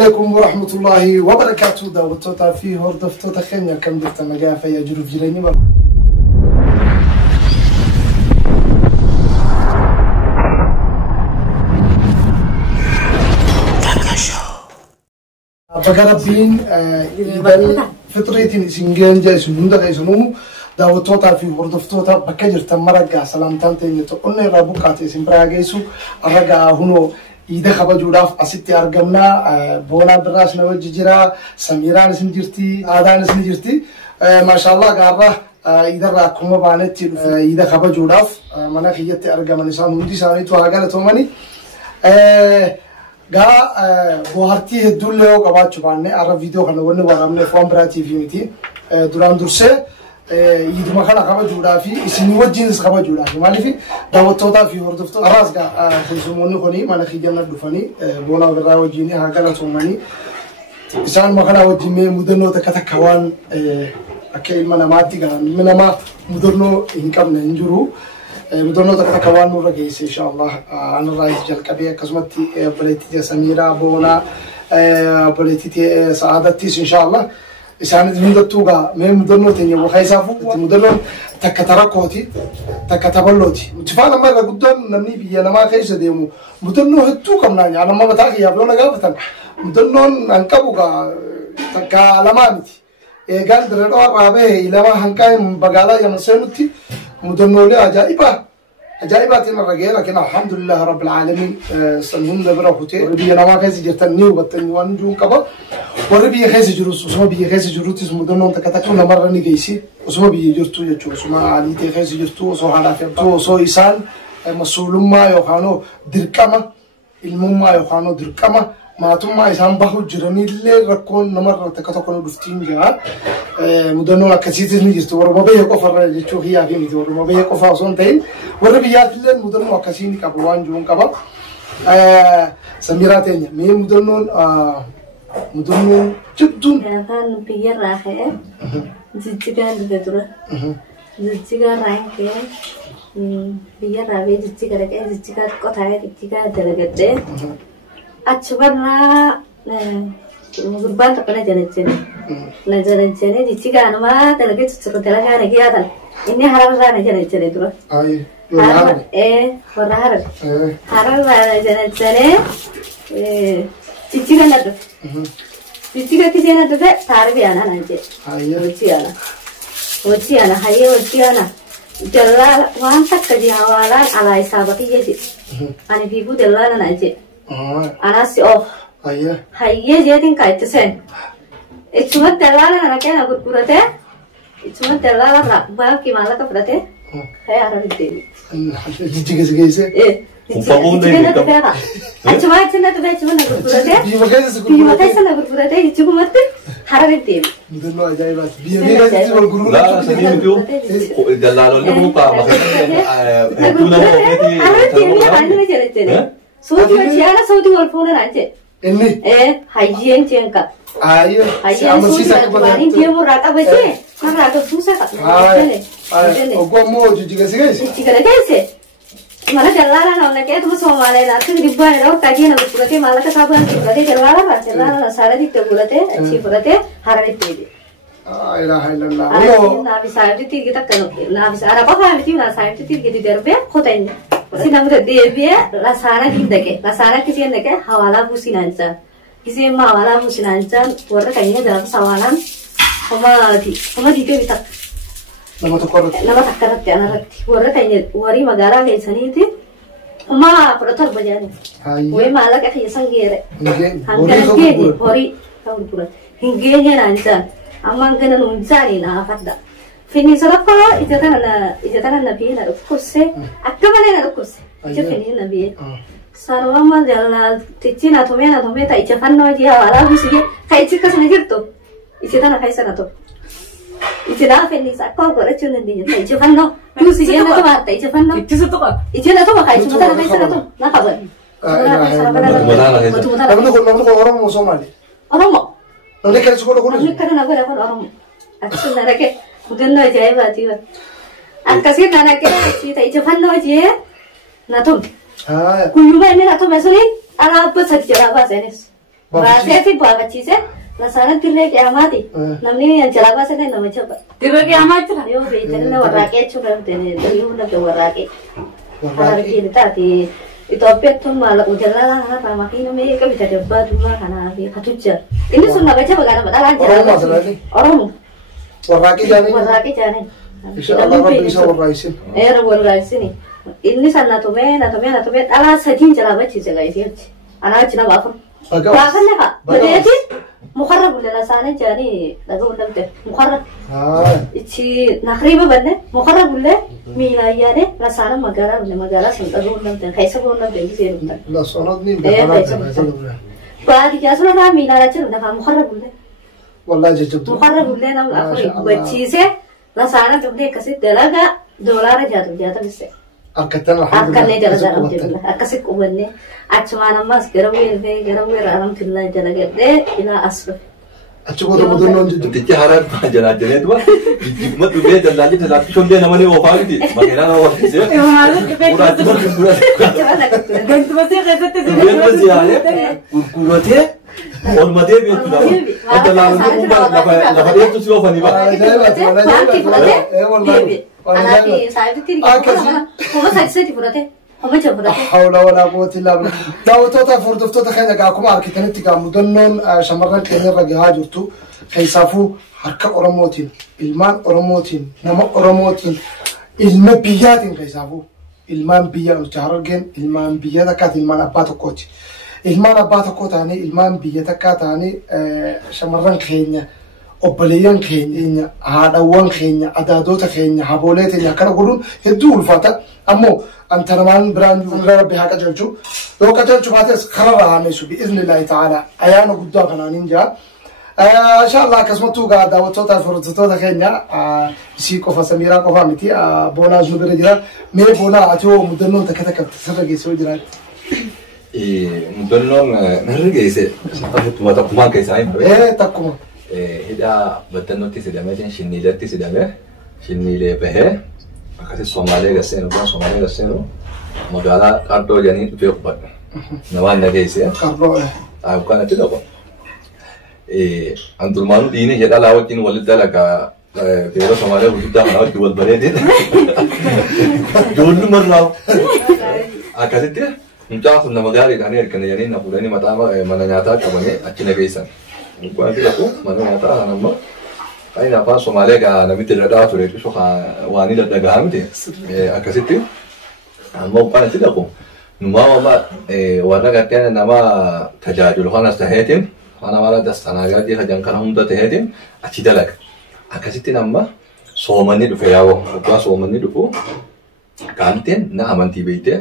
عليكم ورحمة الله وبركاته. دعوتوتا في هردفتوتا خيميا كم درت مجافة يا جروف جريني بقربين إذا فطريتين سنجان جاي سنوندا جاي سنومو دعوتوتا في هردفتوتا بكجر تمرجع سلامتان تاني تقولنا رابوكاتي سنبرا جايسو الرجع هنو إذا خبر جوداف أسيتي أرجمنا بونا براس نوجي جرا سميران سنجرتي آدان سنجرتي ما شاء الله قارة إذا راكم بانتي إذا خبر جوداف منا خيجتي أرجم نسان مودي سامي تو هاجر توماني قا بوهرتي هدول لو قبض شبانة أرى فيديو خلنا ورني ورامنا فون براتي في ميتي دوران درسة إذا ما خلا خبر جودافي إسني وجينس خبر جودافي مالفي دعوتوتا في هردفتو أراس قا خلصموني خوني ما نخيجنا دفني بونا برا وجيني هاجر توماني إنسان ما خلا وجيمي مدنو تكتكوان أكيد ما نماتي كان من ما مدرنو إنكم ننجرو مدرنو تكتكوان نور جيس إن شاء الله أنا رايح جالكبي كسمتي بليتي سميرة بونا بليتي سعادتي إن شاء الله إنسان من دتوجا من مدرنو تاني وخايسافو مدرنو تكتركوتي تكتبلوتي متفاهم ما قدام نمني بيا أنا ما خايس ديمو مدرنو هتو كم ناني أنا ما بتاعي يابلونا قافتن مدرنو أنكبوجا تكالمانتي قال درنا رابه إلى ما هنكاي بقالا يمسونتي مدنولي عجائبات الرجال لكن الحمد لله رب العالمين سنون دبره خوتي وربي أنا ما خيز جرتني وبتني وانجون كبا وربي خيز جروس وسما بي خيز جروتي مدنون تكتكون مرة نجيسي وسما بي جرتو يجوا وسما علي خيز جرتو وسو هذا في تو وسو إنسان مسؤول ما يخانو دركما المهم ما يخانو دركما ما توم إنسان بحو جراني اللي ركون نمر تكتكون دفتين جاء مدنون كثير نجست ورما بيه كفر جتوه هي في ميت ورما بيه كفر أصلا تين وربيات اللي مدنون كثير كابوان جون كابا سميرة تانية مين مدنون جدون كان بيجي راحة جتيجان بدورة جتيجان رايك بيجي راحة جتيجان رك جتيجان كتاية جتيجان درجة أشوفنا غربان تقولنا جلنا جيتي كانوا ما تلاقي تسقط تلاقي أنا جيادل إني هرب زانا جلنا دورة أي هرب ورا هرب جلنا جيتي كنا دو جيتي كنا دو ده تاربي أنا نانجي وجي أنا هاي وجي أنا جلال وان تكدي حوالا على حسابك يجي أنا بيبو جلال نانجي أنا سيوف هاي جيتين كايتسين إتشومت دلالة أنا كنا غرقورته إتشومت دلالة رابع كمالا كفرته هاي عربي تيجي جيجي جيجي إيه جيجي تبغى أتشومت إتشنا تبغى إتشومنا غرقورته بيمكاي سنا غرقورته إتشومت عربي تيجي مدلوا عجائبات بيمكاي سنا غرقورته لا سنين بيو دلالة اللي مو كا مثلا تقول أنا عربي تيجي عندنا جلتنا صوتي وجهنا صوتي والفون رانجي إني هايجين تيانكا أيوة هايجين صوتي والفون تيجي مرات بجي مرات سوسة كاتو أقوم مو جيجي جيجي جيجي كذا malah jalan orang lagi itu semua malah nanti di bawah orang tadi nak berarti malah kesabaran berarti jalan salah di berarti aci berarti hari itu. Alhamdulillah. Oh. Nabi saya itu kita kan nabi saya apa kali itu nabi saya itu kita derbe kota ini. Si namu derbe la sana kita la sana kisi anda ke hawala businanca. Kisi ma hawala businanca orang kayaknya dalam sawalan sama di kita nama takkarat ya anak orang kayaknya wari magara kayak sana itu ma protor bajanya. Wei malah kayak sanggere. Hanggan gini wari tahun pura hingga nanca. Amang kena nuncari na afadda. Fini sarapka ijatan nabi na kurse. Akka mana na kurse. Ija fini nabi. Sarwa ma jalla ticina thome ta ijatan no ji wala busiye kai chika sana girto. Ijatan kai sana to. Ijana fini sakko gore chunan di ijatan no. Busiye na to batta ijatan no. Ijana to kai chuma ta kai sana to. Na kabar. Namun orang mau Somali. Orang mau. Nanti kan sekolah kuliah. Nanti kan aku orang. Aku nara ke, mungkin no jaya bati ba. Akasih nara ke, kita ijapan no jaya, natum. Kuyuba ini natum esori, ala apa saja apa jenis. Baaseti baafachise lasaanatti illee qiyamaati. Namni anjalaa baasanii nama jaba. Dirra qiyamaa jira. Yoo beektan warraaqee jechuudha yoo namni warraaqee. Harkiin taate Itoophiyaatti maallaqa jalaa haala makiina meeqa bitate abbaa duraa kanaa fi katujja. Inni sun nama jaba gara madaalaan jira. Oromoo. Warraaqee jaanii. Warraaqee jaanii. Inshallah rabbi isa warraaqsin. Warraaqsini. Inni san natumee dhalaa sadiin jalaa bachiise gaa'isiitti. Anaa achi nama afur. Baafan lafa badeeti mukarra bulle lasaanii jaanii dhagaa hundamte mukarra. Ichi nakriba banne mukarra bulle miilaayyaane lasaana magaalaa sun dhagaa hundamte keessa hundamte gisee dhumtan. Lasoonotni baafanaadha. Baadiyyaa sun irraa miilaa jiru nafa mukarra bulle. Wallahi jajjabdu. Mukarra bulle nama afurii bachiise lasaana dhumte akkasitti dalagaa doolaara jaata bisse. Akkanne dalagaa akkasitti qubanne achumaan ammas gara weerraa alhamdulillah dalagadhee ilaa asfa. Achi booda mudannoon jijjiirti. Tichi haaraan jalaa jedhee du'a jijjiiruma dhufee daldaalli talaatti shondee nama ni oofaa miti makiinaa nama oofisee. Gurguratee olmatee beektu nama. Adda laaluun lafa dheertu si oofanii ba'a. Anaafi saayibitti kuma sadisati fudhate. حول ولا قوة إلا بالله. دعوتوتا فردفتوتا خينا قاكم أركتنتي قامودنون شمرن كينير رجها جرتو خيسافو حركة أورموتين إلمان أورموتين نما أورموتين المبيات خيسافو إلمان بيا وجهرجن إلمان بيا تكات إلمان أباتو كوتي إلمان أباتو كوتاني إلمان بيا تكاتاني شمرن كينيا أبليان كينيا هادوان كينيا أدادوتا كينيا هابوليتين كانوا يقولون هدول فاتا أمو أنت نمان براند ربي هاك أجلشوا لو كجلشوا فاتس خرر هانيشوا بإذن الله تعالى أيانا قدام خنانين جا إن شاء الله كسمتو قاعد دعوتوتا فرصتوتا خينيا سيكو فسميرا كوفا متي بونا زنبرة جرا مي بونا أتو مدنون تكتك تسرق يسوي جرا مدنون نرجع يسه ما تكما كيساين تكما هذا مدنون تسدمه جن شنيلة تسدمه شنيلة به Akkasi Somaalee gassee nuti Somaalee gassee nu magaalaa Qardoo jedhanii dhufee uffatu. Namaan nageessee. Qardoo. Kanatti dhabu. Anturmaanuu dhiinii jedhalaa wajjin walitti dalagaa beera Somaalee gurguddaa kanaa wajjin wal bareedee. Ijoollumarraa. Akkasitti mucaa kun nama gaariidhaan ergana jedhanii na fuudhanii mataa mana nyaataa qabanii achi nageessan. Kanatti dhabu mana nyaataa kan ammoo. Aina apa Somalia ga namitti dadaa ture isu waani daddagaa miti akkasitti ammoo kanatti dhabu numa warra garteen nama tajaajilu kanas taheetiin kana mala dastanagaadii hajan kana hunda taheetiin achi dalaga akkasitti nama soomanii dhufe yaa'u waggaa soomanii dhufu kaanteen na amantii beeyte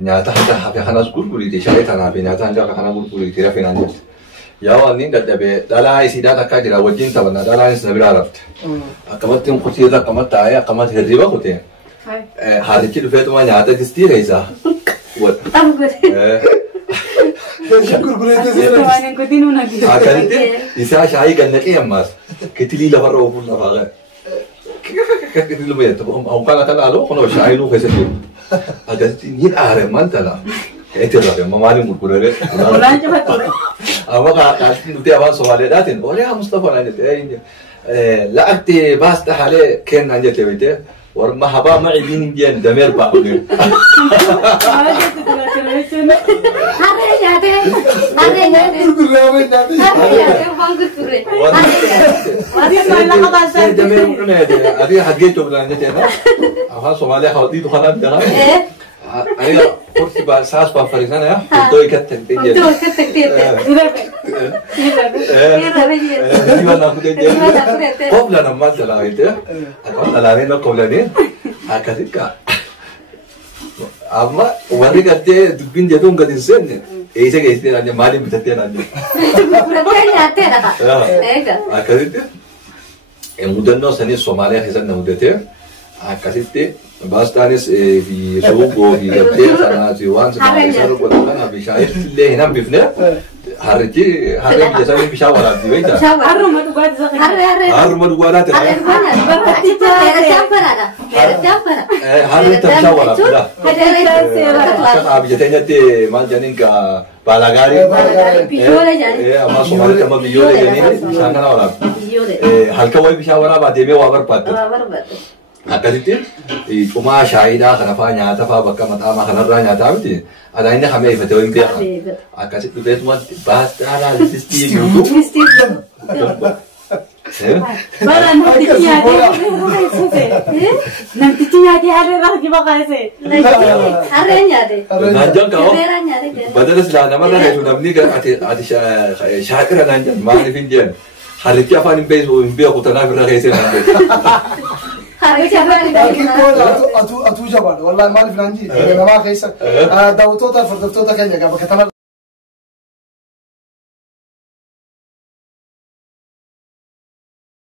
nyaata hanga hafe kanas gurguriiti shayii tanaa fi nyaata hanga kana gurguriiti rafee naan jette. Yaawwan ni dadhabee dhalaa isiidhaa takkaa jira wajjin taphanna dhalaan isa biraa rafte. Akkamatti kutii irra akkamatti taa'ee akkamatti hirriba kutee. Haalichi dhufeetuma nyaata distii keessaa. Akkanitti isaa shaayii gannaqee ammaas kitilii lafarra oofuun lafaa gahe. Kitilii lumeetti hawkaan akka laaloo kunoo shaayii nuu keessa jiru. Akkasitti ni dhaare maal tala. Itu lah, memang murkurelet. Apa kali itu dia awal Somaliatin, oleh Mustafa nanya tu, lagi bahas tahale ken nanya tu itu, orang mahaba macam Indian damer pak. Ada harga tu belanja tu, awal Somalia kau itu kanan jangan. Ayo, kursi bahasa Pakisan ya, untuk ikat tentunya. Untuk ikat tentunya. Di mana aku tanya? Kau belah nama salah itu, aku salah ni, kau belah ni, aku sih amma wani kate dubin jadung gadin sen, ऐसे कैसे राजा माली बिताते राजा. जाते रहा. Aku sih, mudahnya seni Somalia kesan mudahnya, aku sih. Bastanis di subuh di dapur sana jiwan sekarang sekarang bukan habis saya leh nam bifnya hari biasa ni bisa warat di mana? Hari rumah tu gua ada. Hari rumah tu gua ada. Hari mana? Hari tak bisa warat dah. Habis jadinya te mal janin ka Balagari. Biyyoole jaani. Amma Somali amma biyyoole jennee isaan kana walaab. Biyyoole. Halkan wayi bishaan waraabaa deemee waa barbaadda. Waa barbaadda. Akkasitti cumaa shaayiidhaa kana fa'aa nyaata fa'aa bakka maxaamaa kanarraa nyaataa miti. Adaan inni hamee ifate wayi beekaa. Akkasitti dhufeetuma baasxaadhaa lisistii guutuu. Bara namtichi nyaatee harree rakkii baqaase. Harreen nyaate. Naanjaan kaa'oo. Beeraan nyaate. Badala silaa namarra heetu namni ati shaakira naan jedhan maaliif hin jedhan. Harrichi afaan hin beeku tanaaf irra keessee naan jedhan. Laakiin booda atuu jabaadha. Wallahi maaliif naan jedhan namaa keessa daawwattoota hordoftoota keenya bakka tana